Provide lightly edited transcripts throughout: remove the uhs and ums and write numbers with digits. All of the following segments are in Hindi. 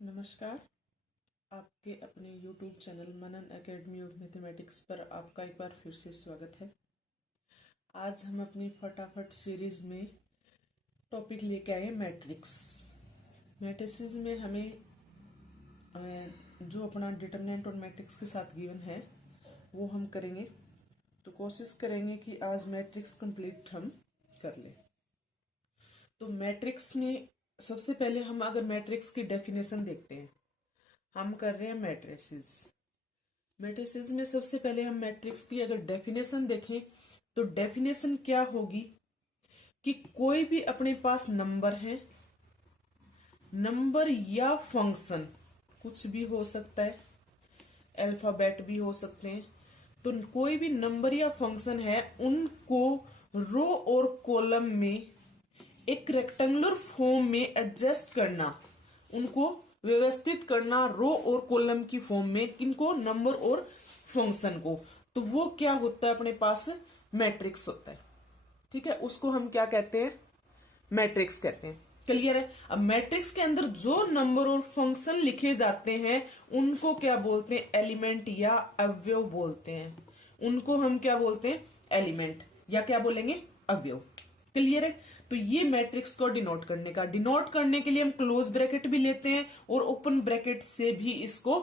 नमस्कार। आपके अपने YouTube channel Manan academy of mathematics पर आपका एक बार फिर से स्वागत है। आज हम अपनी फटाफट सीरीज में टॉपिक लेके आए मैट्रिक्स। मैट्रिसेस में हमें जो अपना डिटरमिनेंट और मैट्रिक्स के साथ गिवन है वो हम करेंगे। तो कोशिश करेंगे कि आज मैट्रिक्स कंप्लीट हम कर लें। तो मैट्रिक्स में सबसे पहले हम अगर मैट्रिक्स की डेफिनेशन देखते हैं, हम कर रहे हैं मैट्रिसेस। मैट्रिसेस में सबसे पहले हम मैट्रिक्स की अगर डेफिनेशन देखें तो डेफिनेशन क्या होगी कि कोई भी अपने पास नंबर है, नंबर या फंक्शन कुछ भी हो सकता है, अल्फाबेट भी हो सकते हैं। तो कोई भी नंबर या फंक्शन है, उनको रो और कॉलम में एक रेक्टेंगुलर फॉर्म में एडजस्ट करना, उनको व्यवस्थित करना रो और कॉलम की फॉर्म में, किनको, नंबर और फंक्शन को। तो वो क्या होता है, अपने पास मैट्रिक्स होता है। ठीक है, उसको हम क्या कहते हैं, मैट्रिक्स कहते हैं। क्लियर है। अब मैट्रिक्स के अंदर जो नंबर और फंक्शन लिखे जाते हैं उनको क्या बोलते हैं, एलिमेंट या अवयव बोलते हैं। उनको हम क्या बोलते हैं, एलिमेंट या क्या बोलेंगे, अवयव। क्लियर है। तो ये मैट्रिक्स को डिनोट करने के लिए हम क्लोज ब्रैकेट भी लेते हैं और ओपन ब्रैकेट से भी इसको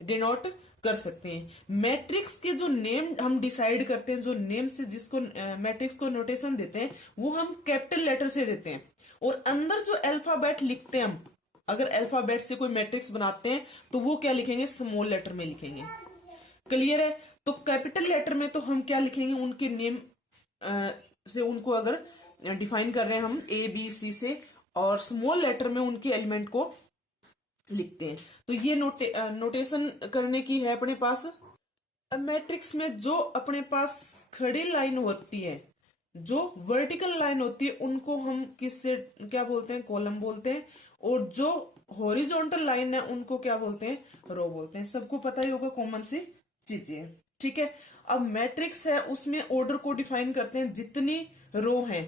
डिनोट कर सकते हैं। मैट्रिक्स के जो नेम हम डिसाइड करते हैं, जो नेम से जिसको मैट्रिक्स को नोटेशन देते हैं, वो हम कैपिटल लेटर से देते हैं। और अंदर जो अल्फाबेट लिखते हैं हम, अगर अल्फाबेट से कोई मैट्रिक्स बनाते हैं तो वो क्या लिखेंगे, स्मॉल लेटर में लिखेंगे। क्लियर है। तो कैपिटल लेटर में तो हम क्या लिखेंगे, उनके नेम से उनको अगर डिफाइन कर रहे हैं हम ए बी सी से, और स्मॉल लेटर में उनके एलिमेंट को लिखते हैं। तो ये नोटेशन करने की है अपने पास। मैट्रिक्स में जो अपने पास खड़ी लाइन होती है, जो वर्टिकल लाइन होती है, उनको हम किससे क्या बोलते हैं, कॉलम बोलते हैं। और जो हॉरिजॉन्टल लाइन है उनको क्या बोलते हैं, रो बोलते हैं। सबको पता ही होगा, कॉमन सी चीजें हैं। ठीक है। अब मैट्रिक्स है, उसमें ऑर्डर को डिफाइन करते हैं। जितनी रो हैं,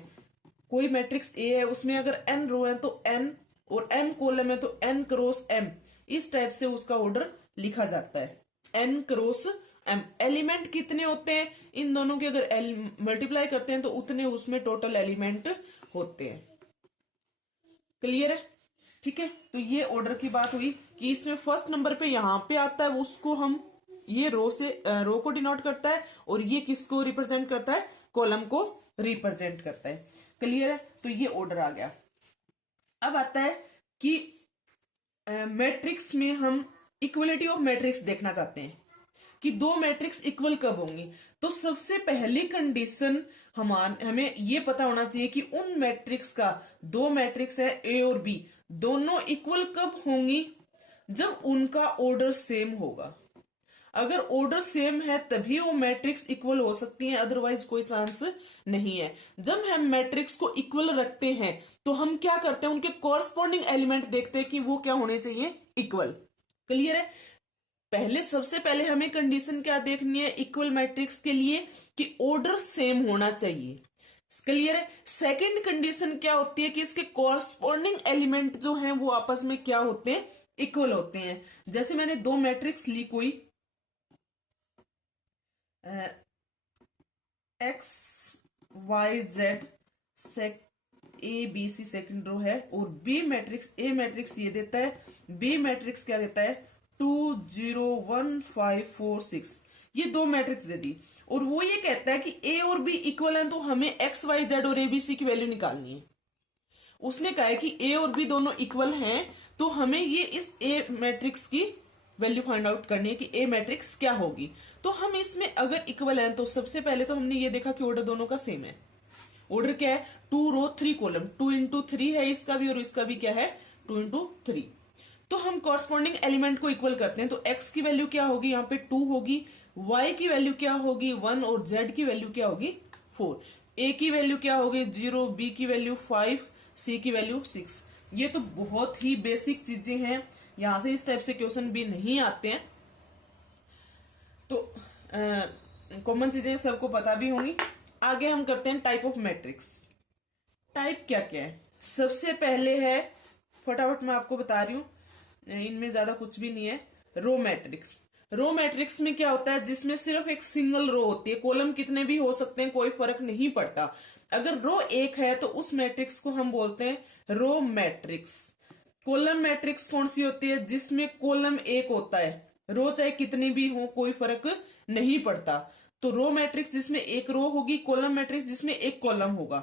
कोई मैट्रिक्स ए है, उसमें अगर एन रो है तो एन, और एम कॉलम है तो एन क्रॉस एम, इस टाइप से उसका ऑर्डर लिखा जाता है, एन क्रॉस एम। एलिमेंट कितने होते हैं, इन दोनों के अगर मल्टीप्लाई करते हैं तो उतने उसमें टोटल एलिमेंट होते हैं। क्लियर है। ठीक है। तो ये ऑर्डर की बात हुई कि इसमें फर्स्ट नंबर पे यहां पे आता है, उसको हम ये रो से रो को डिनोट करता है, और ये किसको रिप्रेजेंट करता है, कॉलम को रिप्रेजेंट करता है। क्लियर है। तो ये ऑर्डर आ गया। अब आता है कि मैट्रिक्स में हम इक्वलिटी ऑफ मैट्रिक्स देखना चाहते हैं कि दो मैट्रिक्स इक्वल कब होंगी। तो सबसे पहली कंडीशन हमें ये पता होना चाहिए कि उन मैट्रिक्स का, दो मैट्रिक्स है ए और बी, दोनों इक्वल कब होंगी, जब उनका ऑर्डर सेम होगा। अगर ऑर्डर सेम है तभी वो मैट्रिक्स इक्वल हो सकती है, अदरवाइज कोई चांस नहीं है। जब हम मैट्रिक्स को इक्वल रखते हैं तो हम क्या करते हैं, उनके कॉरस्पॉन्डिंग एलिमेंट देखते हैं कि वो क्या होने चाहिए, इक्वल। क्लियर है। सबसे पहले हमें कंडीशन क्या देखनी है इक्वल मैट्रिक्स के लिए, कि ऑर्डर सेम होना चाहिए। क्लियर है। सेकंड कंडीशन क्या होती है कि इसके कॉरस्पॉन्डिंग एलिमेंट जो हैं वो आपस में क्या होते हैं, इक्वल होते हैं। जैसे मैंने दो मैट्रिक्स ली, कोई X Y Z A B C second row है, और बी मैट्रिक्स, ए मैट्रिक्स ये देता है, बी मैट्रिक्स क्या देता है, 2 0 1 5 4 6। ये दो मैट्रिक्स दे दी, और वो ये कहता है कि ए और बी इक्वल है, तो हमें एक्स वाई जेड और एबीसी की वैल्यू निकालनी है। उसने कहा है कि ए और बी दोनों इक्वल हैं, तो हमें ये इस ए मैट्रिक्स की वैल्यू फाइंड आउट करनी है कि ए मैट्रिक्स क्या होगी। तो हम इसमें अगर इक्वल है तो सबसे पहले तो हमने ये देखा कि ऑर्डर दोनों का सेम है। ऑर्डर क्या है, 2 रो 3 कॉलम, 2 इंटू 3 है इसका भी और इसका भी क्या है, 2 इंटू 3। तो हम कॉरस्पॉन्डिंग एलिमेंट को इक्वल करते हैं। तो x की वैल्यू क्या होगी, यहाँ पे 2 होगी, y की वैल्यू क्या होगी 1, और z की वैल्यू क्या होगी 4। a की वैल्यू क्या होगी 0, b की वैल्यू 5, c की वैल्यू 6। ये तो बहुत ही बेसिक चीजें हैं, यहां से इस टाइप से क्वेश्चन भी नहीं आते हैं, तो कॉमन चीजें सबको पता भी होंगी। आगे हम करते हैं टाइप ऑफ मैट्रिक्स। टाइप क्या क्या है, सबसे पहले है, फटाफट मैं आपको बता रही हूं, इनमें ज्यादा कुछ भी नहीं है। रो मैट्रिक्स, रो मैट्रिक्स में क्या होता है, जिसमें सिर्फ एक सिंगल रो होती है, कॉलम कितने भी हो सकते हैं, कोई फर्क नहीं पड़ता। अगर रो एक है तो उस मैट्रिक्स को हम बोलते हैं रो मैट्रिक्स। कॉलम मैट्रिक्स कौन सी होती है, जिसमें कॉलम एक होता है, रो चाहे कितनी भी हो कोई फर्क नहीं पड़ता। तो रो मैट्रिक्स जिसमें एक रो होगी, कॉलम मैट्रिक्स जिसमें एक कॉलम होगा।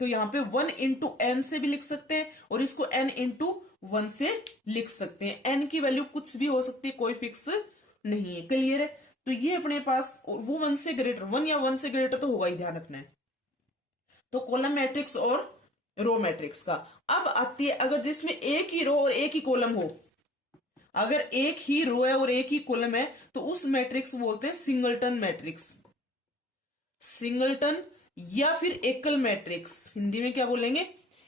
तो यहाँ पे 1 × n से भी लिख सकते हैं और इसको n×1 से लिख सकते हैं। n की वैल्यू कुछ भी हो सकती है, कोई फिक्स नहीं है। क्लियर है? तो ये अपने पास वो 1 से ग्रेटर, 1 या 1 से ग्रेटर तो होगा ही, ध्यान रखना है। तो कॉलम मैट्रिक्स और रो मैट्रिक्स का। अब आती है अगर जिसमें एक ही रो और एक ही कॉलम हो, अगर एक ही रो है और एक ही कॉलम है तो उस मैट्रिक्स बोलते हैं सिंगलटन मैट्रिक्स। सिंगलटन या फिर एकल मैट्रिक्स, हिंदी में क्या बोलेंगे,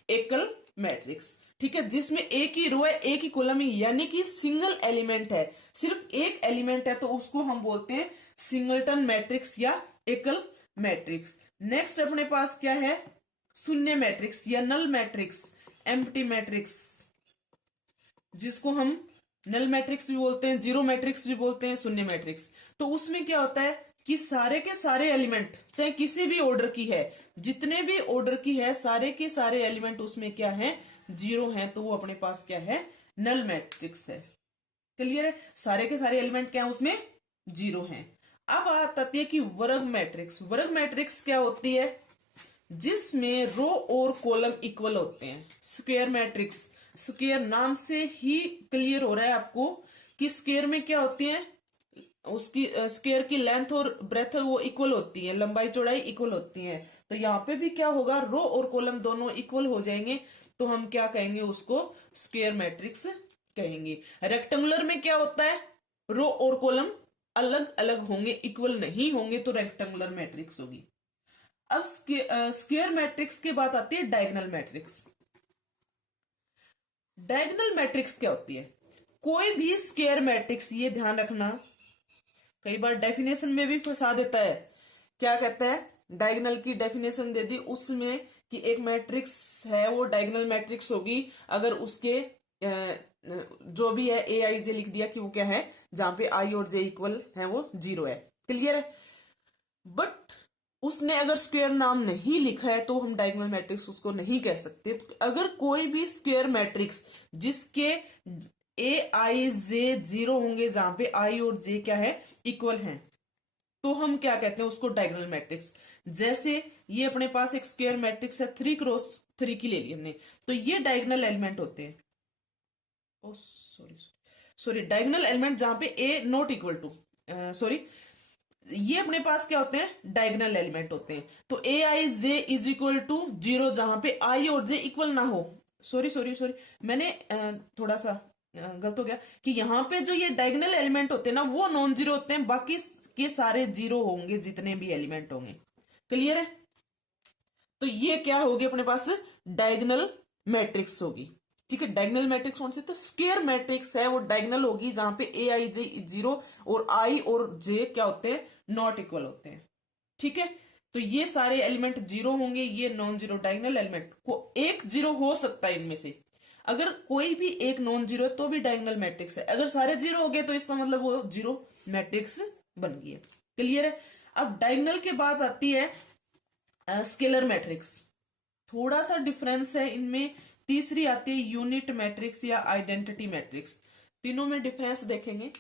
एकल मैट्रिक्स। ठीक है, जिसमें एक ही रो है एक ही कॉलम है, यानी कि सिंगल एलिमेंट है, सिर्फ एक एलिमेंट है, तो उसको हम बोलते हैं सिंगलटन मैट्रिक्स या एकल मैट्रिक्स। नेक्स्ट अपने पास क्या है, शून्य मैट्रिक्स या नल मैट्रिक्स, एम्प्टी मैट्रिक्स, जिसको हम नल मैट्रिक्स भी बोलते हैं, जीरो मैट्रिक्स भी बोलते हैं, शून्य मैट्रिक्स। तो उसमें क्या होता है कि सारे के सारे एलिमेंट चाहे किसी भी ऑर्डर की है, जितने भी ऑर्डर की है, सारे के सारे एलिमेंट उसमें क्या है, जीरो हैं, तो वो अपने पास क्या है, नल मैट्रिक्स है। क्लियर है? सारे के सारे एलिमेंट क्या है उसमें, जीरो हैं। अब आती है कि वर्ग मैट्रिक्स। वर्ग मैट्रिक्स क्या होती है, जिसमें रो और कॉलम इक्वल होते हैं। स्क्वायर मैट्रिक्स, स्क्वायर नाम से ही क्लियर हो रहा है आपको कि स्क्वायर में क्या होती है, उसकी स्क्वायर की लेंथ और ब्रेथ वो इक्वल होती है, लंबाई चौड़ाई इक्वल होती है। तो यहाँ पे भी क्या होगा, रो और कॉलम दोनों इक्वल हो जाएंगे, तो हम क्या कहेंगे, उसको स्क्वायर मैट्रिक्स कहेंगे। रेक्टेंगुलर में क्या होता है, रो और कॉलम अलग अलग होंगे, इक्वल नहीं होंगे, तो रेक्टेंगुलर मैट्रिक्स होगी। अब स्क्वायर मैट्रिक्स की बात आती है डायगोनल मैट्रिक्स। डायगोनल मैट्रिक्स क्या होती है, कोई भी स्क्वायर मैट्रिक्स, ये ध्यान रखना, कई बार डेफिनेशन में भी फंसा देता है। क्या कहता है, डायगोनल की डेफिनेशन दे दी उसमें कि एक मैट्रिक्स है वो डायगोनल मैट्रिक्स होगी अगर उसके जो भी है ए आई जे लिख दिया कि वो क्या है, जहां पे आई और जे इक्वल है वो जीरो है। क्लियर है? बट उसने अगर स्क्वायर नाम नहीं लिखा है तो हम डायगोनल मैट्रिक्स उसको नहीं कह सकते। तो अगर कोई भी स्क्वायर मैट्रिक्स जिसके ए आई जे जीरो होंगे, जहां पे आई और जे क्या है, इक्वल हैं, तो हम क्या कहते हैं उसको, डायगोनल मैट्रिक्स। जैसे ये अपने पास एक स्क्वायर मैट्रिक्स है 3×3 की ले ली हमने, तो ये डायगोनल एलिमेंट होते हैं, ओ सॉरी सॉरी, डायगोनल एलिमेंट जहां पे ए नॉट इक्वल टू, सॉरी, ये अपने पास क्या होते हैं, डायगोनल एलिमेंट होते हैं। तो ए आई जे इज इक्वल टू जीरो, जहां पे आई और जे इक्वल ना हो, सॉरी सॉरी सॉरी, मैंने थोड़ा सा गलत हो गया, कि यहां पे जो ये डायगोनल एलिमेंट होते हैं ना, वो नॉन जीरो होते हैं, बाकी के सारे जीरो होंगे, जितने भी एलिमेंट होंगे। क्लियर है? तो ये क्या होगी अपने पास, डायगोनल मैट्रिक्स होगी। ठीक है, डायगोनल मैट्रिक्स कौन सी, तो स्क्वायर मैट्रिक्स है वो डायगोनल होगी, जहां पे ए आई जे जीरो और आई और जे क्या होते हैं, नॉट इक्वल होते हैं। ठीक है, तो ये सारे एलिमेंट जीरो होंगे, ये नॉन जीरो डायगोनल एलिमेंट को एक जीरो हो सकता है इनमें से, अगर कोई भी एक नॉन जीरो है तो भी डायगोनल मैट्रिक्स है, अगर सारे जीरो हो गए तो इसका मतलब वो जीरो मैट्रिक्स बन गई है। क्लियर है? अब डायगोनल के बाद आती है स्केलर मैट्रिक्स। थोड़ा सा डिफरेंस है इनमें। तीसरी आती है यूनिट मैट्रिक्स या आइडेंटिटी मैट्रिक्स। तीनों में डिफरेंस देखेंगे।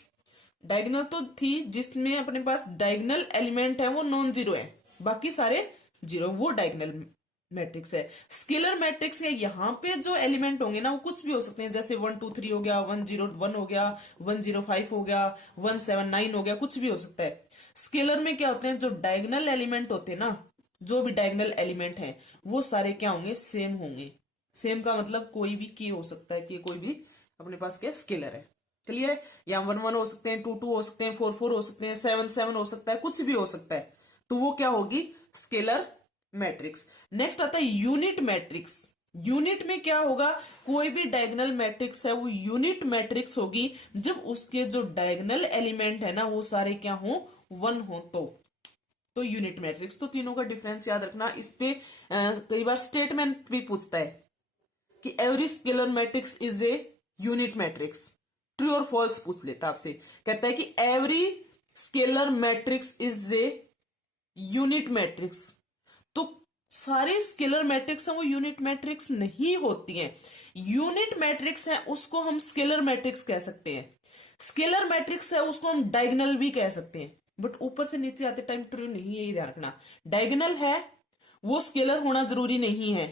डायगोनल तो थी जिसमें अपने पास डायगोनल एलिमेंट है वो नॉन जीरो है, बाकी सारे जीरो, वो डायगोनल मैट्रिक्स है। स्केलर मैट्रिक्स है, यहाँ पे जो एलिमेंट होंगे ना वो कुछ भी हो सकते हैं, जैसे 1 2 3 हो गया, 101 हो गया, 105 हो गया, 179 हो गया, कुछ भी हो सकता है। स्केलर में क्या होते हैं, जो डायगोनल एलिमेंट होते हैं ना, जो भी डायगोनल एलिमेंट है वो सारे क्या होंगे, सेम होंगे। सेम का मतलब कोई भी की हो सकता है कि कोई भी अपने पास क्या स्केलर है। क्लियर है? या 1 1 हो सकते हैं, 2 2 हो सकते हैं, 4 4 हो सकते हैं, 7 7 हो सकता है, कुछ भी हो सकता है, तो वो क्या होगी, स्केलर मैट्रिक्स। नेक्स्ट आता है यूनिट मैट्रिक्स। यूनिट में क्या होगा, कोई भी डायगोनल मैट्रिक्स है वो यूनिट मैट्रिक्स होगी जब उसके जो डायगोनल एलिमेंट है ना वो सारे क्या हो, 1 हो तो यूनिट मैट्रिक्स। तो तीनों का डिफरेंस याद रखना। इस पे कई बार स्टेटमेंट भी पूछता है कि every scalar matrix is a unit matrix. True और फॉल्स पूछ लेता आपसे, कहता है कि every scalar matrix is a unit matrix. तो सारे स्केलर मैट्रिक्स हैं वो यूनिट मैट्रिक्स नहीं होती हैं। यूनिट मैट्रिक्स है उसको हम स्केलर मैट्रिक्स कह सकते हैं, स्केलर मैट्रिक्स है उसको हम डायगोनल भी कह सकते हैं। बट ऊपर से नीचे आते टाइम ट्रू नहीं है, ये ध्यान रखना। डायगोनल है वो स्केलर होना जरूरी नहीं है,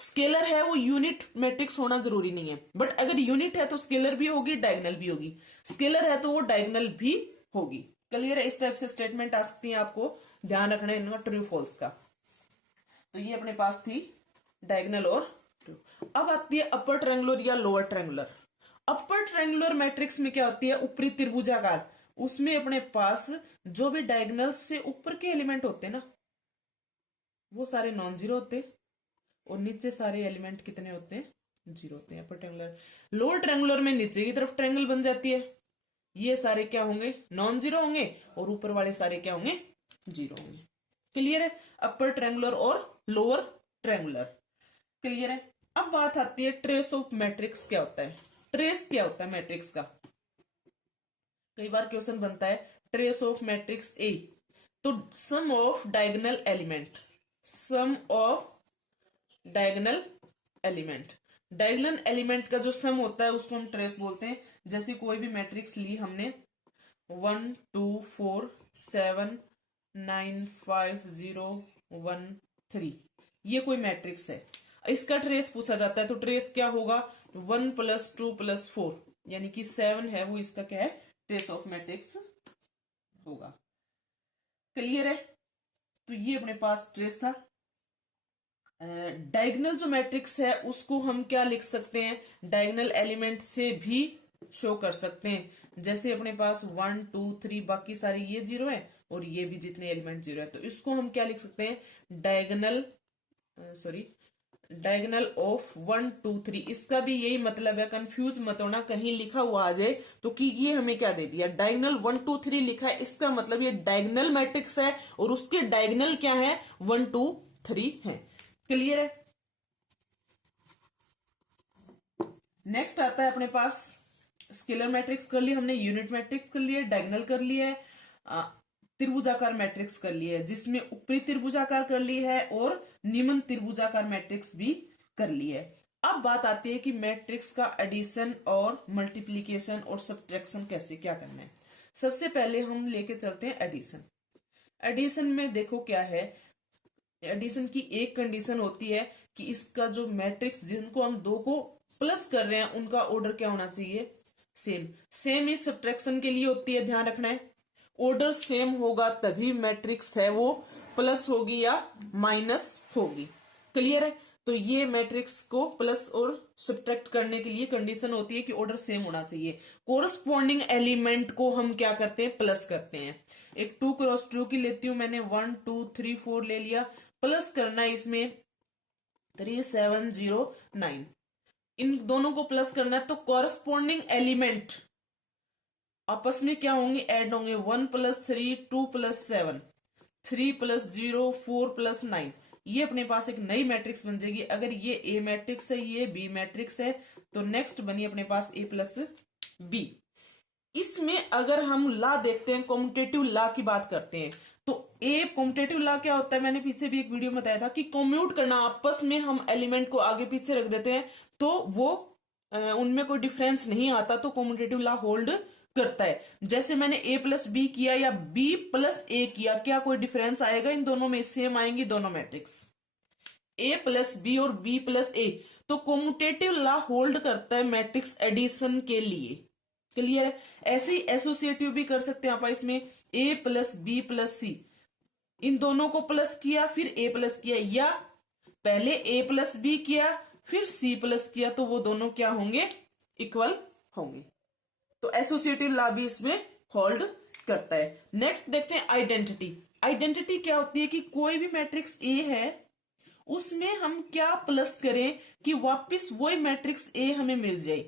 स्केलर है वो यूनिट मैट्रिक्स होना जरूरी नहीं है। बट अगर यूनिट है तो स्केलर भी होगी, डायगोनल भी होगी, स्केलर है तो वो डायगोनल भी होगी। क्लियर है? इस टाइप से स्टेटमेंट आ सकती है, आपको ध्यान रखना है इनका ट्रू फॉल्स का। तो ये अपने पास थी डायगोनल और ट्रू। अब आती है अपर ट्रायंगुलर या lower triangular. Upper triangular matrix में क्या होती है, ऊपरी त्रिभुजाकार, उसमें अपने पास जो भी डायगोनल से ऊपर के एलिमेंट होते हैं ना वो सारे नॉन जीरो होते, और नीचे सारे एलिमेंट कितने होते हैं, जीरो होते हैं। Upper triangular. लोअर ट्रायंगुलर में नीचे की तरफ ट्रायंगल बन जाती है, ये सारे क्या होंगे, नॉन जीरो होंगे, और ऊपर वाले सारे क्या होंगे, जीरो होंगे। क्लियर है? अपर ट्रायंगुलर और लोअर ट्रायंगुलर। क्लियर है? अब बात आती है ट्रेस ऑफ मैट्रिक्स क्या होता है। ट्रेस क्या होता है मैट्रिक्स का, कई बार क्वेश्चन बनता है ट्रेस ऑफ मैट्रिक्स ए, तो sum of diagonal element, sum of diagonal element, diagonal element का जो सम होता है उसको हम ट्रेस बोलते हैं। जैसे कोई भी मैट्रिक्स ली हमने 1 2 4 7 9 5 0 1 3, ये कोई मैट्रिक्स है, इसका ट्रेस पूछा जाता है। तो ट्रेस क्या होगा, 1 + 2 + 4 यानी कि 7 है वो, इसका क्या है, ट्रेस ऑफ मैट्रिक्स होगा। क्लियर है? तो ये अपने पास ट्रेस था। डायगोनल जो मैट्रिक्स है उसको हम क्या लिख सकते हैं, डायगोनल एलिमेंट से भी शो कर सकते हैं। जैसे अपने पास 1 2 3 बाकी सारे ये जीरो है, और ये भी जितने एलिमेंट जीरो है, तो इसको हम क्या लिख सकते हैं, डायगोनल डायगोनल ऑफ 1 2 3। इसका भी यही मतलब है, कंफ्यूज मत होना कहीं लिखा हुआ आ जाए तो कि ये हमें क्या दे दिया, डायगोनल 1 2 3 लिखा है, इसका मतलब ये डायगोनल मैट्रिक्स है और उसके डायगोनल क्या है, 1 2 3 है। क्लियर है? नेक्स्ट आता है अपने पास स्केलर मैट्रिक्स कर लिया हमने, यूनिट मैट्रिक्स कर लिया, डायगोनल कर लिया है, त्रिभुजाकार मैट्रिक्स कर लिया है जिसमें ऊपरी त्रिभुजाकार कर ली है और निम्न त्रिभुजाकार मैट्रिक्स भी कर ली है। अब बात आती है कि मैट्रिक्स का एडिशन और मल्टीप्लीकेशन और सब्ट्रैक्शन कैसे क्या करना है। सबसे पहले हम लेके चलते हैं एडिशन। एडिशन में देखो क्या है, एडिशन की एक कंडीशन होती है कि इसका जो मैट्रिक्स जिनको हम दो को प्लस कर रहे हैं उनका ऑर्डर क्या होना चाहिए, सेम। सेम ही सब्ट्रैक्शन के लिए होती है, ध्यान रखना है। ऑर्डर सेम होगा तभी मैट्रिक्स है वो प्लस होगी या माइनस होगी। क्लियर है? तो ये मैट्रिक्स को प्लस और सब्ट्रैक्ट करने के लिए कंडीशन होती है कि ऑर्डर सेम होना चाहिए। कोरस्पॉन्डिंग एलिमेंट को हम क्या करते हैं, प्लस करते हैं। एक 2 × 2 की लेती हूं मैंने, 1 2 3 4 ले लिया, प्लस करना है इसमें 3 7 0 9, इन दोनों को प्लस करना है। तो कॉरस्पॉन्डिंग एलिमेंट आपस में क्या होंगे, ऐड होंगे। 1 + 3 2 + 7 3 + 0 4 + 9, ये अपने पास एक नई मैट्रिक्स बन जाएगी। अगर ये ए मैट्रिक्स है, ये बी मैट्रिक्स है, तो नेक्स्ट बनी अपने पास ए + बी। इसमें अगर हम ला देखते हैं, कॉम्यूटेटिव ला की बात करते हैं, तो ए कॉम्यूटेटिव ला क्या होता है, मैंने पीछे भी एक वीडियो में बताया था कि कॉम्यूट करना, आपस में हम एलिमेंट को आगे पीछे रख देते हैं तो वो उनमें कोई डिफरेंस नहीं आता, तो कॉम्यूटेटिव ला होल्ड करता है। जैसे मैंने a + b किया या b + a किया, क्या कोई डिफरेंस आएगा, इन दोनों में सेम आएंगी दोनों मैट्रिक्स, a + b और b + a। तो कॉम्यूटेटिव ला होल्ड करता है मैट्रिक्स एडिशन के लिए। क्लियर है? ऐसे ही एसोसिएटिव भी कर सकते हैं आप, इसमें a + b + c, इन दोनों को प्लस किया फिर a + किया, या पहले a + b किया फिर c + किया, तो वो दोनों क्या होंगे, इक्वल होंगे। तो एसोसिएटिव ला भी इसमें होल्ड करता है। नेक्स्ट देखते हैं आइडेंटिटी। आइडेंटिटी क्या होती है कि कोई भी मैट्रिक्स ए है उसमें हम क्या प्लस करें कि वापस वही मैट्रिक्स ए हमें मिल जाए।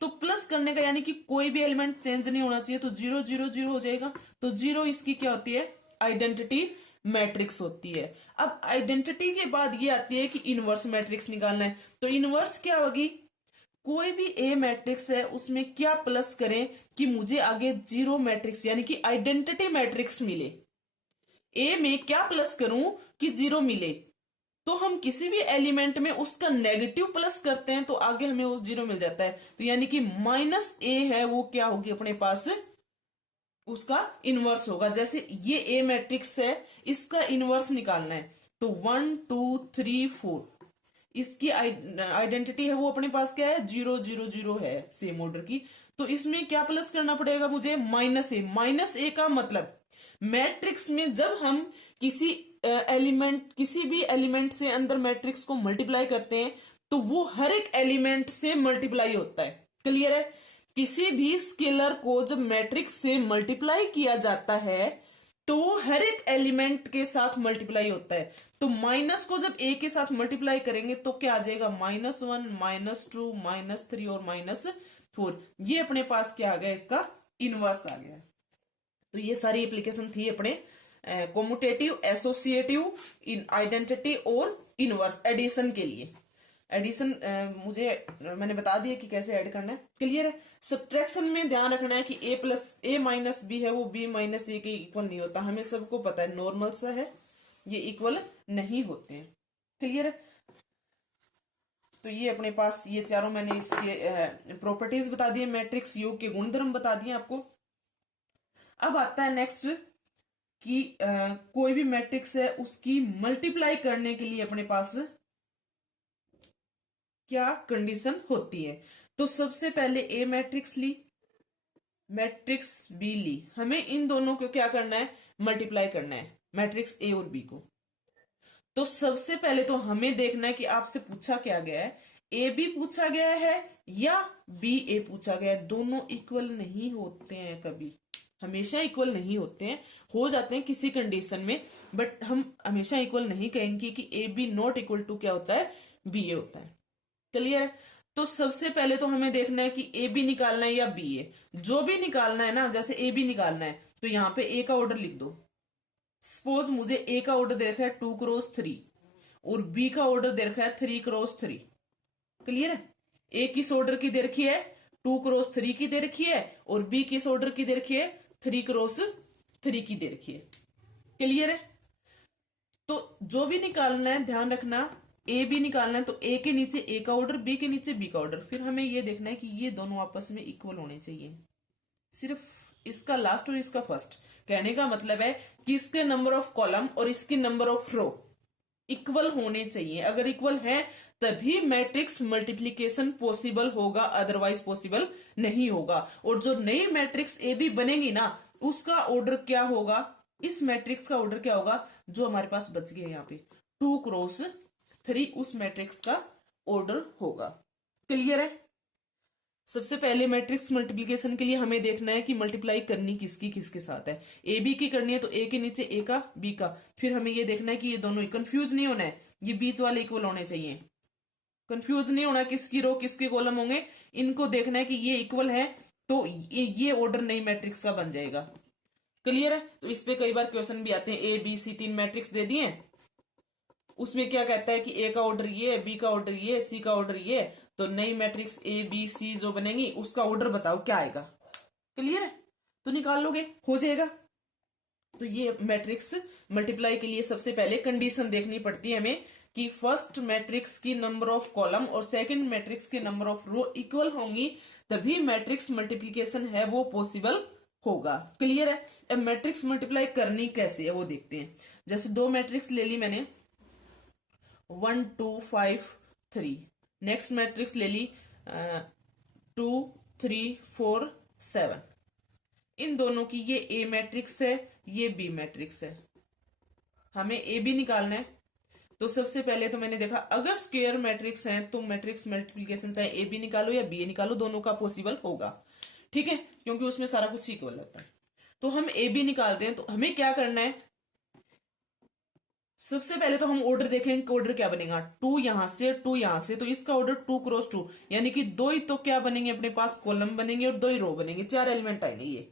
तो प्लस करने का यानी कि कोई भी एलिमेंट चेंज नहीं होना चाहिए, तो 0 0 0 हो जाएगा। तो 0 इसकी क्या होती है, आइडेंटिटी मैट्रिक्स होती है। अब आइडेंटिटी के बाद ये आती है कि इनवर्स मैट्रिक्स निकालना है। तो इनवर्स क्या होगी, कोई भी ए मैट्रिक्स है उसमें क्या प्लस करें कि मुझे आगे जीरो मैट्रिक्स यानी कि आइडेंटिटी मैट्रिक्स मिले। ए में क्या प्लस करूं कि जीरो मिले, तो हम किसी भी एलिमेंट में उसका नेगेटिव प्लस करते हैं तो आगे हमें वो जीरो मिल जाता है। तो यानी कि माइनस ए है वो क्या होगी अपने पास, उसका इनवर्स होगा। जैसे ये ए मैट्रिक्स है, इसका इनवर्स निकालना है तो 1 2 3 4, इसकी आइडेंटिटी है वो अपने पास क्या है, 0 0 0 है सेम ऑर्डर की। तो इसमें क्या प्लस करना पड़ेगा मुझे, माइनस ए। माइनस ए का मतलब मैट्रिक्स में जब हम किसी एलिमेंट, किसी भी एलिमेंट से अंदर मैट्रिक्स को मल्टीप्लाई करते हैं तो वो हर एक एलिमेंट से मल्टीप्लाई होता है। क्लियर है? किसी भी स्केलर को जब मैट्रिक्स से मल्टीप्लाई किया जाता है तो हर एक एलिमेंट के साथ मल्टीप्लाई होता है। तो माइनस को जब ए के साथ मल्टीप्लाई करेंगे तो क्या आ जाएगा, -1 -2 -3 और -4। ये अपने पास क्या आ गया, इसका इनवर्स आ गया। तो ये सारी एप्लीकेशन थी अपने कोमुटेटिव, एसोसिएटिव, आइडेंटिटी और इनवर्स एडिशन के लिए। एडिशन मैंने बता दिया कि कैसे ऐड करना है। क्लियर है? सब्ट्रैक्शन में ध्यान रखना है कि a माइनस बी है वो b माइनस ए के इक्वल नहीं होता। हमें सबको पता है, नॉर्मल सा है, ये इक्वल नहीं होते हैं। क्लियर है? तो ये अपने पास ये चारों मैंने इसके प्रॉपर्टीज बता दिए, मैट्रिक्स योग के गुणधर्म बता दिए आपको। अब आता है नेक्स्ट कि कोई भी मैट्रिक्स है उसकी मल्टीप्लाई करने के लिए अपने पास क्या कंडीशन होती है। तो सबसे पहले ए मैट्रिक्स ली, मैट्रिक्स बी ली, हमें इन दोनों को क्या करना है, मल्टीप्लाई करना है, मैट्रिक्स ए और बी को। तो सबसे पहले तो हमें देखना है कि आपसे पूछा क्या गया है, ए बी पूछा गया है या बी ए पूछा गया है। दोनों इक्वल नहीं होते हैं, कभी हमेशा इक्वल नहीं होते हैं, हो जाते हैं किसी कंडीशन में, बट हम हमेशा इक्वल नहीं कहेंगे कि A B not equal to क्या होता है, बी ए होता है। क्लियर है? तो सबसे पहले तो हमें देखना है कि ए बी निकालना है या बी ए। जो भी निकालना है ना, जैसे ए बी निकालना है तो यहां पे ए का ऑर्डर लिख दो। सपोज मुझे ए का ऑर्डर दे रखा है 2 क्रॉस 3 और बी का ऑर्डर दे रखा है 3 क्रॉस 3। क्लियर है? ए किस ऑर्डर की दे रखी है, 2 क्रॉस 3 की दे रखी है, और बी किस ऑर्डर की दे रखी है, 3 क्रॉस 3 की दे रखी है। क्लियर है? तो जो भी निकालना है ध्यान रखना, ए बी निकालना है तो ए के नीचे ए का ऑर्डर, बी के नीचे बी का ऑर्डर। फिर हमें ये देखना है कि ये दोनों आपस में इक्वल होने चाहिए, सिर्फ इसका लास्ट और इसका फर्स्ट। कहने का मतलब है कि इसके नंबर ऑफ कॉलम और इसकी नंबर ऑफ रो इक्वल होने चाहिए। अगर इक्वल है तभी मैट्रिक्स मल्टीप्लीकेशन पॉसिबल होगा, अदरवाइज पॉसिबल नहीं होगा। और जो नई मैट्रिक्स ए बी बनेगी ना, उसका ऑर्डर क्या होगा, इस मैट्रिक्स का ऑर्डर क्या होगा, जो हमारे पास बच गया यहाँ पे 2 क्रॉस 3, उस मैट्रिक्स का ऑर्डर होगा। क्लियर है? सबसे पहले मैट्रिक्स मल्टीप्लिकेशन के लिए हमें देखना है कि मल्टीप्लाई करनी किसकी किसके साथ है। ए बी की करनी है तो ए के नीचे ए का, बी का। फिर हमें ये देखना है कि ये दोनों कंफ्यूज नहीं होना है, ये बीच वाले इक्वल होने चाहिए। कंफ्यूज नहीं होना किसकी रो किसके कॉलम होंगे, इनको देखना है कि ये इक्वल है तो ये ऑर्डर नई मैट्रिक्स का बन जाएगा। क्लियर है? तो इस पे कई बार क्वेश्चन भी आते हैं, ए बी सी 3 मैट्रिक्स दे दिए, उसमें क्या कहता है कि ए का ऑर्डर ये, बी का ऑर्डर ये, सी का ऑर्डर ये, तो नई मैट्रिक्स ए बी सी जो बनेगी उसका ऑर्डर बताओ क्या आएगा। क्लियर है? तो निकाल लोगे, हो जाएगा। तो ये मैट्रिक्स मल्टीप्लाई के लिए सबसे पहले कंडीशन देखनी पड़ती है हमें कि फर्स्ट मैट्रिक्स की नंबर ऑफ कॉलम और सेकंड मैट्रिक्स के नंबर ऑफ रो इक्वल होंगी, तभी मैट्रिक्स मल्टीप्लीकेशन है वो पॉसिबल होगा। क्लियर है? अब मैट्रिक्स मल्टीप्लाई करनी कैसे है वो देखते हैं। जैसे दो मैट्रिक्स ले ली मैंने, 1 2 5 3, नेक्स्ट मैट्रिक्स ले ली 2 3 4 7। इन दोनों की ये ए मैट्रिक्स है, ये बी मैट्रिक्स है, हमें ए बी निकालना है। तो सबसे पहले तो मैंने देखा अगर स्क्वायर मैट्रिक्स है तो मैट्रिक्स मल्टीप्लिकेशन चाहे ए बी निकालो या बी ए निकालो, दोनों का पॉसिबल होगा। ठीक है? क्योंकि उसमें सारा कुछ इक्वल होता है। तो हम ए बी निकाल रहे हैं तो हमें क्या करना है, सबसे पहले तो हम ऑर्डर देखेंगे, ऑर्डर क्या बनेगा, 2 यहां से 2 यहां से, तो इसका ऑर्डर 2 क्रॉस 2, यानी कि दो ही तो क्या बनेंगे अपने पास, कॉलम बनेंगे और दो ही रो बनेंगे, 4 एलिमेंट आएंगे ये।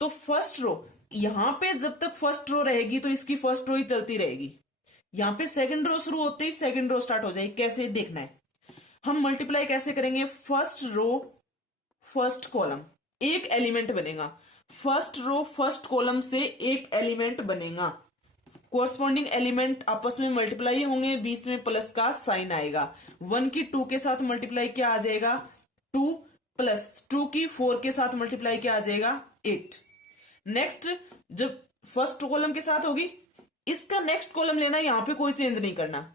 तो फर्स्ट रो, यहां पे जब तक फर्स्ट रो रहेगी तो इसकी फर्स्ट रो ही चलती रहेगी। यहां पे सेकंड रो शुरू होते ही सेकंड रो स्टार्ट हो जाएगी। कैसे देखना है, हम मल्टीप्लाई कैसे करेंगे, फर्स्ट रो फर्स्ट कॉलम, एक एलिमेंट बनेगा, फर्स्ट रो फर्स्ट कॉलम से एक एलिमेंट बनेगा, कोरस्पॉन्डिंग एलिमेंट आपस में मल्टीप्लाई होंगे, बीच में प्लस का साइन आएगा। 1 की 2 के साथ मल्टीप्लाई क्या आ जाएगा 2, प्लस 2 की 4 के साथ मल्टीप्लाई क्या आ जाएगा 8। नेक्स्ट जब फर्स्ट कॉलम के साथ होगी, इसका नेक्स्ट कॉलम लेना, यहां पे कोई चेंज नहीं करना,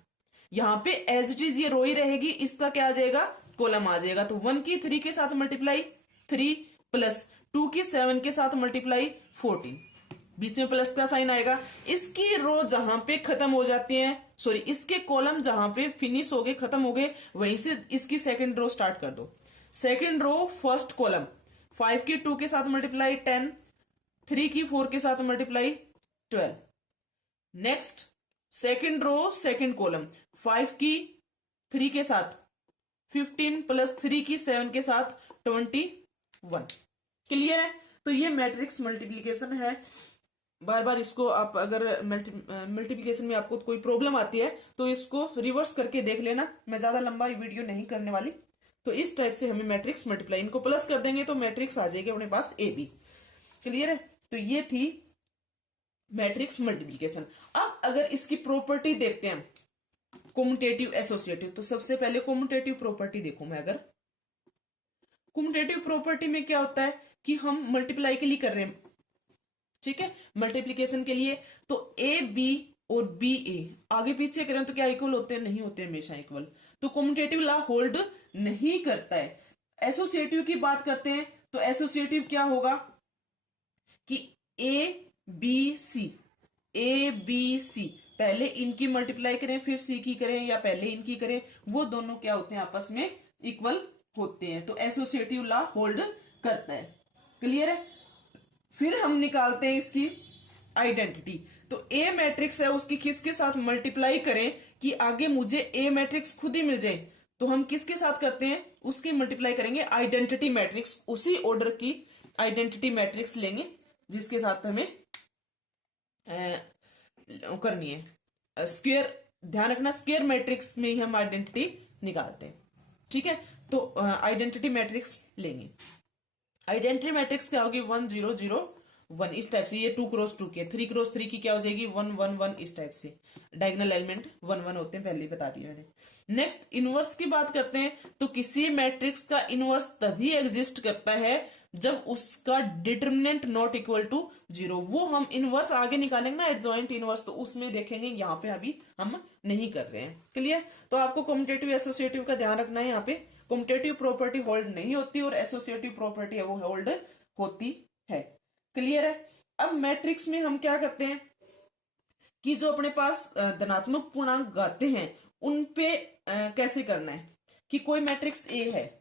यहां पे एज इट इज ये रो ही रहेगी, इसका क्या आ जाएगा कॉलम आ जाएगा। तो 1 की 3 के साथ मल्टीप्लाई 3, प्लस 2 की 7 के साथ मल्टीप्लाई 14, बीच में प्लस का साइन आएगा। इसकी रो जहां पे खत्म हो जाती है, सॉरी इसके कॉलम जहां पे फिनिश हो गए खत्म हो गए, वहीं से इसकी सेकंड रो स्टार्ट कर दो। सेकंड रो फर्स्ट कॉलम, 5 की 2 के साथ मल्टीप्लाई 10, 3 की 4 के साथ multiply 12। Next second row second column, 5 की 3 के साथ 15, प्लस 3 की 7 के साथ 21। क्लियर है। तो ये मैट्रिक्स मल्टीप्लीकेशन है। बार बार इसको आप अगर मल्टीप्लिकेशन में आपको कोई प्रॉब्लम आती है तो इसको रिवर्स करके देख लेना, मैं ज्यादा लंबा वीडियो नहीं करने वाली। तो इस टाइप से हमें मैट्रिक्स मल्टीप्लाई, इनको प्लस कर देंगे तो मैट्रिक्स आ जाएगी अपने पास ए बी। क्लियर है। तो ये थी मैट्रिक्स मल्टीप्लिकेशन। अब अगर इसकी प्रॉपर्टी देखते हैं कॉम्यूटेटिव एसोसिएटिव, तो सबसे पहले कॉम्यूटेटिव प्रॉपर्टी देखो मैं, अगर कॉम्यूटेटिव प्रॉपर्टी में क्या होता है कि हम मल्टीप्लाई के लिए कर रहे हैं, ठीक है, मल्टीप्लीकेशन के लिए, तो ए बी और बी ए आगे पीछे करें तो क्या इक्वल होते हैं, नहीं होते हमेशा इक्वल। तो कॉम्यूटेटिव लॉ होल्ड नहीं करता है। एसोसिएटिव की बात करते हैं तो एसोसिएटिव क्या होगा कि A B C, A B सी, पहले इनकी मल्टीप्लाई करें फिर सी की करें या पहले इनकी करें, वो दोनों क्या होते हैं आपस में इक्वल होते हैं। तो एसोसिएटिव लॉ होल्ड करता है। क्लियर है। फिर हम निकालते हैं इसकी आइडेंटिटी। तो ए मैट्रिक्स है, उसकी किसके साथ मल्टीप्लाई करें कि आगे मुझे ए मैट्रिक्स खुद ही मिल जाए, तो हम किसके साथ करते हैं, उसकी मल्टीप्लाई करेंगे आइडेंटिटी मैट्रिक्स, उसी ऑर्डर की आइडेंटिटी मैट्रिक्स लेंगे जिसके साथ हमें करनी है स्क्वायर। ध्यान रखना स्क्वायर मैट्रिक्स में ही हम आइडेंटिटी निकालते हैं। ठीक है। तो आइडेंटिटी मैट्रिक्स लेंगे। आइडेंटिटी मैट्रिक्स क्या होगी 1 0 0 1, इस टाइप से। ये 2 क्रॉस 2 की, 3 क्रॉस 3 की क्या हो जाएगी 1 1 1, इस टाइप से। डायगोनल एलिमेंट 1 1 होते हैं, पहले ही बता दिया मैंने। नेक्स्ट इनवर्स की बात करते हैं तो किसी मैट्रिक्स का इनवर्स तभी एग्जिस्ट करता है जब उसका डिटर्मिनेंट नॉट इक्वल टू 0। वो हम इनवर्स आगे निकालेंगे ना, एडजॉइंट इनवर्स, तो उसमें देखेंगे, यहाँ पे अभी हम नहीं कर रहे हैं। क्लियर। तो आपको कॉम्यूटेटिव एसोसिएटिव का ध्यान रखना है। यहाँ पे कॉम्यूटेटिव प्रॉपर्टी होल्ड नहीं होती और एसोसिएटिव प्रॉपर्टी है वो होल्ड होती है। क्लियर है। अब मैट्रिक्स में हम क्या करते हैं कि जो अपने पास धनात्मक पूर्णांक आते हैं उन पे कैसे करना है कि कोई मैट्रिक्स ए है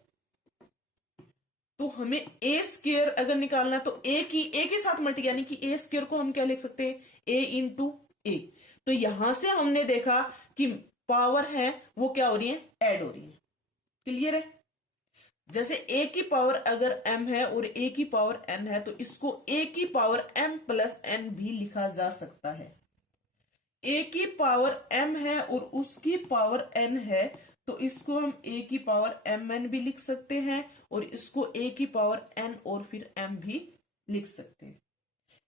तो हमें ए स्क्वायर अगर निकालना है तो ए के साथ मल्टी, यानी कि ए स्क्वायर को हम क्या लिख सकते हैं ए इंटू ए। तो यहां से हमने देखा कि पावर है वो क्या हो रही है ऐड हो रही है। क्लियर है। जैसे a की पावर अगर m है और a की पावर n है तो इसको a की पावर m प्लस n भी लिखा जा सकता है। a की पावर m है और उसकी पावर n है तो इसको हम a की पावर mn भी लिख सकते हैं और इसको a की पावर n और फिर m भी लिख सकते हैं।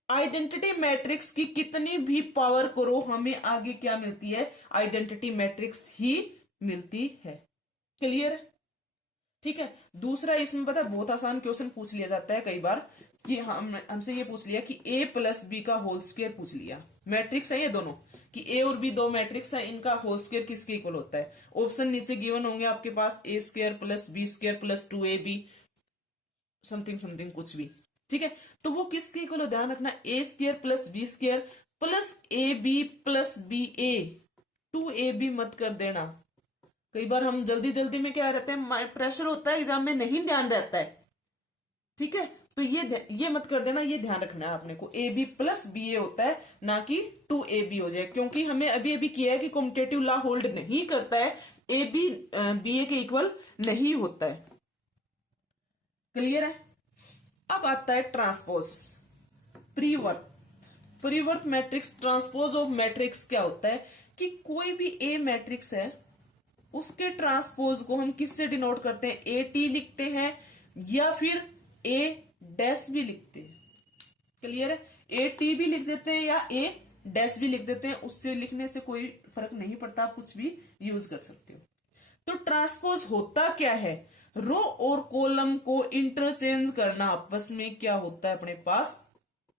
आइडेंटिटी मैट्रिक्स की कितनी भी पावर करो हमें आगे क्या मिलती है, आइडेंटिटी मैट्रिक्स ही मिलती है। क्लियर है। ठीक है। दूसरा इसमें पता है बहुत आसान क्वेश्चन पूछ लिया जाता है कई बार कि हमसे ये पूछ लिया कि a प्लस बी का होल स्क्वायर पूछ लिया। मैट्रिक्स है ये दोनों कि a और b दो मैट्रिक्स है, इनका होल स्क्वायर किसके इक्वल होता है। ऑप्शन नीचे गिवन होंगे आपके पास, a square plus B square plus 2ab something something कुछ भी। ठीक है। तो वो किसके इक्वल हो, ध्यान रखना, a square plus B square plus ab plus B A, 2ab मत कर देना। कई बार हम जल्दी जल्दी में क्या रहते हैं, प्रेशर होता है एग्जाम में, नहीं ध्यान रहता है। ठीक है। तो ये मत कर देना, ये ध्यान रखना है आपने को, ए बी प्लस बी ए होता है ना कि 2ab हो जाए, क्योंकि हमें अभी अभी किया है कि कॉम्यूटेटिव लॉ होल्ड नहीं करता है, ए बी बी ए के इक्वल नहीं होता है। क्लियर है। अब आता है ट्रांसपोज, प्रीवर्त मैट्रिक्स। ट्रांसपोज ऑफ मैट्रिक्स क्या होता है कि कोई भी ए मैट्रिक्स है उसके ट्रांसपोज को हम किससे डिनोट करते हैं, ए टी लिखते हैं या फिर ए डैश भी लिखते हैं। क्लियर है, ए टी भी लिख देते हैं या ए डैश भी लिख देते हैं, उससे लिखने से कोई फर्क नहीं पड़ता, आप कुछ भी यूज कर सकते हो। तो ट्रांसपोज होता क्या है, रो और कॉलम को इंटरचेंज करना, आपस में क्या होता है अपने पास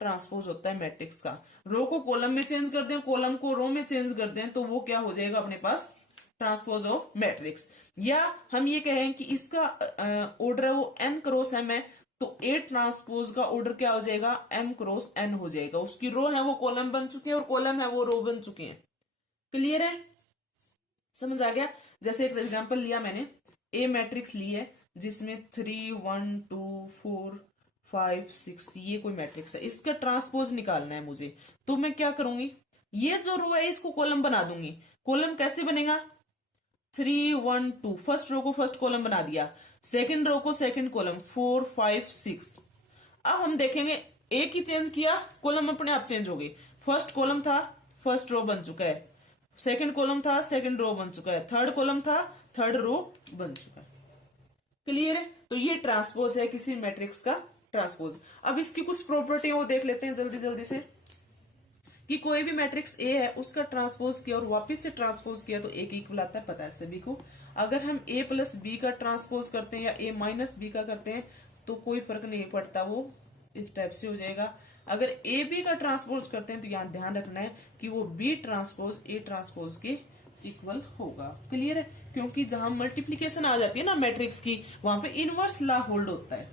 ट्रांसपोज होता है मैट्रिक्स का। रो को कॉलम में चेंज कर दें, कॉलम को रो में चेंज कर दें, तो वो क्या हो जाएगा अपने पास ट्रांसपोज ऑफ मैट्रिक्स। या हम ये कहें कि इसका ऑर्डर है वो n क्रॉस m है, तो ए ट्रांसपोज का ऑर्डर क्या हो जाएगा, m क्रॉस n हो जाएगा। उसकी रो है वो कॉलम बन चुके हैं और कॉलम है वो रो बन चुके हैं। क्लियर है, समझ आ गया। जैसे एक एग्जांपल लिया मैंने, ए मैट्रिक्स ली है जिसमें 3 1 2 4 5 6 ये कोई मैट्रिक्स है, इसका ट्रांसपोज निकालना है मुझे। तो मैं क्या करूंगी, ये जो रो है इसको कॉलम बना दूंगी। कॉलम कैसे बनेगा, 3 1 2, फर्स्ट रो को फर्स्ट कॉलम बना दिया, सेकंड रो को सेकंड कॉलम, 4 5 6। अब हम देखेंगे एक ही चेंज किया, कॉलम अपने आप चेंज हो गई। फर्स्ट कॉलम था, फर्स्ट रो बन चुका है, सेकंड कॉलम था, सेकंड रो बन चुका है, थर्ड कॉलम था, थर्ड रो बन चुका है। क्लियर है, तो ये ट्रांसपोज है किसी मैट्रिक्स का ट्रांसपोज। अब इसकी कुछ प्रॉपर्टी वो देख लेते हैं जल्दी जल्दी से, कि कोई भी मैट्रिक्स ए है उसका ट्रांसपोज किया और वापस से ट्रांसपोज किया तो ए के इक्वल आता है, पता है सभी को। अगर हम ए प्लस बी का ट्रांसपोज करते हैं या ए माइनस बी का करते हैं तो कोई फर्क नहीं पड़ता, वो इस टाइप से हो जाएगा। अगर ए बी का ट्रांसपोज करते हैं तो यहां ध्यान रखना है कि वो बी ट्रांसपोज ए ट्रांसपोज के इक्वल होगा। क्लियर है, क्योंकि जहां मल्टीप्लीकेशन आ जाती है ना मैट्रिक्स की, वहां पे इनवर्स लॉ होल्ड होता है।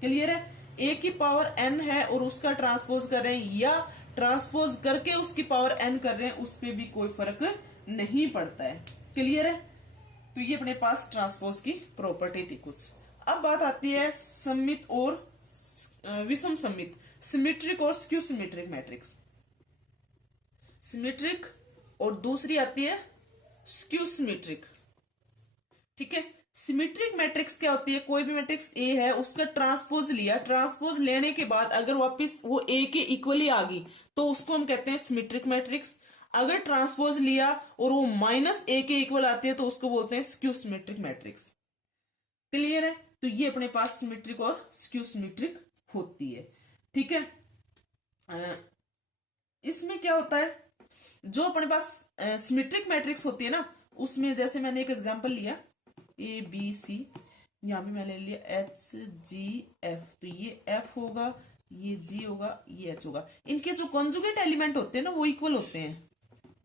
क्लियर है, ए की पावर एन है और उसका ट्रांसपोज कर रहे हैं या ट्रांसपोज करके उसकी पावर एन कर रहे हैं, उस पर भी कोई फर्क नहीं पड़ता है। क्लियर है, तो ये अपने पास ट्रांसपोज की प्रॉपर्टी थी कुछ। अब बात आती है सममित और विषम सममित, सिमेट्रिक और स्क्यू सिमेट्रिक मैट्रिक्स। सिमेट्रिक और दूसरी आती है स्क्यू सिमेट्रिक। ठीक है, सिमेट्रिक मैट्रिक्स क्या होती है, कोई भी मैट्रिक्स ए है उसका ट्रांसपोज लिया, ट्रांसपोज लेने के बाद अगर वापस वो ए के इक्वली आ गई तो उसको हम कहते हैं सिमेट्रिक मैट्रिक्स। अगर ट्रांसपोज लिया और वो माइनस ए के इक्वल आती है तो उसको बोलते हैं स्क्यू सिमेट्रिक मैट्रिक्स। क्लियर है, तो ये अपने पास सिमेट्रिक और स्क्यू सिमेट्रिक होती है। ठीक है, इसमें क्या होता है, जो अपने पास सिमेट्रिक मैट्रिक्स होती है ना, उसमें जैसे मैंने एक एग्जांपल लिया ए बी सी, यहां पे मैंने लिया एच जी एफ, तो ये एफ होगा, ये जी होगा, ये एच होगा। इनके जो कॉन्जुगेट एलिमेंट होते हैं ना वो इक्वल होते हैं।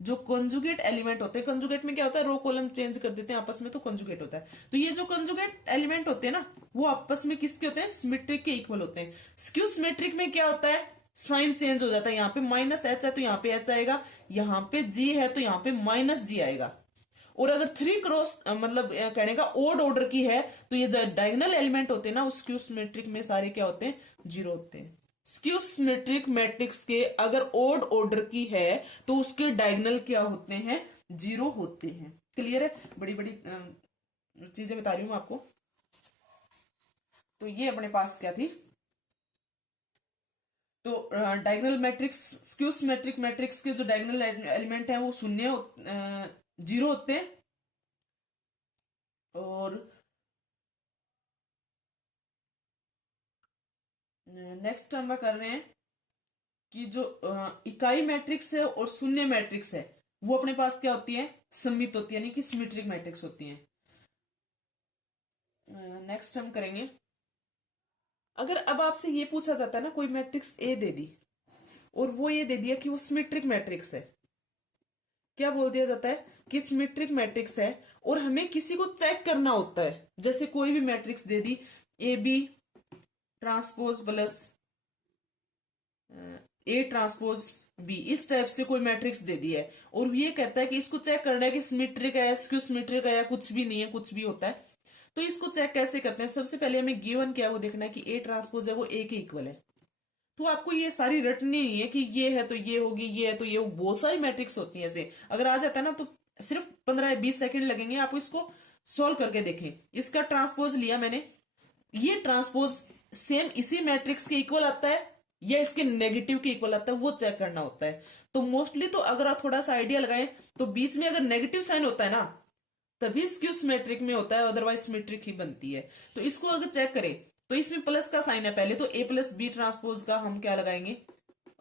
जो कॉन्जुगेट एलिमेंट होते हैं, कॉन्जुगेट में क्या होता है, रो कॉलम चेंज कर देते हैं आपस में तो कॉन्जुगेट होता है। तो ये जो कॉन्जुगेट एलिमेंट होते हैं ना वो आपस में किसके होते हैं, सिमेट्रिक के इक्वल होते हैं। स्क्यू सिमेट्रिक में क्या होता है, साइन चेंज हो जाता है, यहाँ पे माइनस एच है तो यहाँ पे एच आएगा, यहाँ पे जी है तो यहाँ पे माइनस जी आएगा। और अगर 3 क्रॉस मतलब कहने का ओड ऑर्डर की है तो ये जो डायगोनल एलिमेंट होते हैं ना उस स्क्यू सिमेट्रिक में सारे क्या होते हैं, जीरो होते हैं। स्क्यू सिमेट्रिक मैट्रिक्स के अगर ओड ऑर्डर की है तो उसके डायगोनल क्या होते हैं, जीरो होते हैं। क्लियर है, बड़ी बड़ी चीजें बता रही हूं आपको। तो ये अपने पास क्या थी, तो diagonal matrix, skew symmetric matrix के जो डायगोनल एलिमेंट है वो शून्य जीरो होते हैं। और नेक्स्ट हम कर रहे हैं कि जो इकाई मैट्रिक्स है और शून्य मैट्रिक्स है वो अपने पास क्या होती है, सममित होती है, यानी कि सिमेट्रिक मैट्रिक्स होती है। नेक्स्ट हम करेंगे, अगर अब आपसे ये पूछा जाता है ना, कोई मैट्रिक्स ए दे दी और वो ये दे दिया कि वो सिमेट्रिक मैट्रिक्स है, क्या बोल दिया जाता है कि सिमेट्रिक मैट्रिक्स है, और हमें किसी को चेक करना होता है। जैसे कोई भी मैट्रिक्स दे दी, A B transpose plus A transpose B, इस टाइप से कोई मैट्रिक्स दे दी है और ये कहता है कि इसको चेक करना है कि सिमेट्रिक है, स्क्यू सिमेट्रिक है या कुछ भी नहीं है, कुछ भी होता है। तो इसको चेक कैसे करते हैं, सबसे पहले हमें गिवन क्या है वो देखना है कि ए ट्रांसपोज है वो ए के इक्वल है। तो आपको ये सारी रटनी नहीं है कि ये है तो ये होगी, ये है तो ये, बहुत सारी मैट्रिक्स होती है ऐसे। अगर आ जाता है ना तो सिर्फ 15-20 सेकंड लगेंगे, आप इसको सॉल्व करके देखें। इसका ट्रांसपोज लिया मैंने, ये ट्रांसपोज सेम इसी मैट्रिक्स के इक्वल आता है या इसके नेगेटिव के इक्वल आता है, वो चेक करना होता है। तो मोस्टली तो अगर आप थोड़ा सा आइडिया लगाएं तो बीच में अगर नेगेटिव साइन होता है ना तभी स्क्यू सिमेट्रिक में होता है, अदरवाइज सिमेट्रिक ही बनती है। तो इसको अगर चेक करें तो इसमें प्लस का साइन है पहले, तो ए प्लस बी ट्रांसपोज का हम क्या लगाएंगे,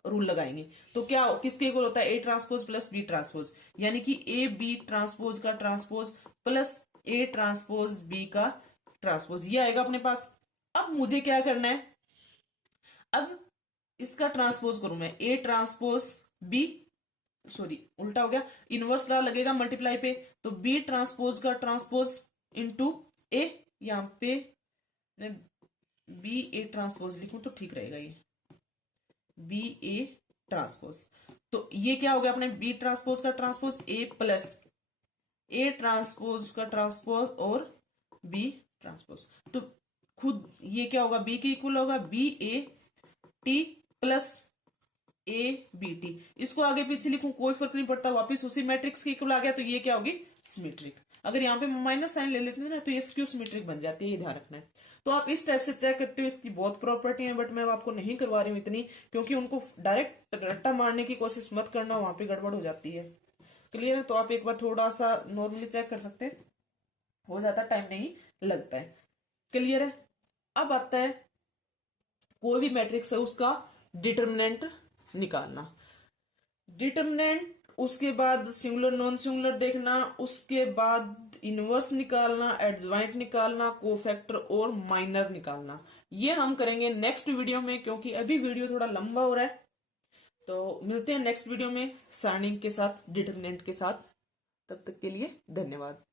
रूल लगाएंगे। तो क्या किसके इक्वल होता है, A transpose plus B transpose, यानी कि ए बी ट्रांसपोज का transpose plus A transpose B का ट्रांसपोज, ये आएगा अपने पास। अब मुझे क्या करना है, अब इसका ट्रांसपोज करूं मैं, ए ट्रांसपोज बी, सॉरी उल्टा हो गया, इनवर्स लॉ लगेगा मल्टीप्लाई पे, तो बी ट्रांसपोज का ट्रांसपोज इंटू ए, यहां पे मैं बी ए ट्रांसपोज लिखूं तो ठीक रहेगा, ये बी ए ट्रांसपोज। तो ये क्या हो गया अपने, बी ट्रांसपोज का transpose A plus A transpose का ट्रांसपोज और बी ट्रांसपोज। तो खुद ये क्या होगा, बी के इक्वल होगा B A T plus A B T. इसको आगे पीछे लिखूं कोई फर्क नहीं पड़ता, वापस उसी मैट्रिक्स के इक्वल आ गया, तो ये क्या होगी, सिमेट्रिक। अगर यहाँ पे माइनस साइन ले लेते हैं ना तो ये स्क्यू सिमेट्रिक बन जाती है, ये ध्यान रखना है। तो आप इस टाइप से चेक करते हो, इसकी बहुत प्रॉपर्टी है, बट मैं आपको नहीं करवा रही हूँ इतनी, क्योंकि उनको डायरेक्ट रट्टा मारने की कोशिश मत करना, वहां पे गड़बड़ हो जाती है। क्लियर है? तो आप एक बार थोड़ा सा नॉर्मली चेक कर सकते हैं, हो जाता, टाइम नहीं लगता है। क्लियर है? अब आता है कोई भी मैट्रिक्स है उसका डिटर्मिनेंट निकालना। डिटर्मिनेंट, उसके बाद सिंगुलर नॉन सिंगुलर देखना, उसके बाद इनवर्स निकालना, एडजॉइंट निकालना, कोफैक्टर और माइनर निकालना। ये हम करेंगे नेक्स्ट वीडियो में, क्योंकि अभी वीडियो थोड़ा लंबा हो रहा है। तो मिलते हैं नेक्स्ट वीडियो में सराउंडिंग के साथ, डिटर्मिनेंट के साथ। तब तक के लिए धन्यवाद।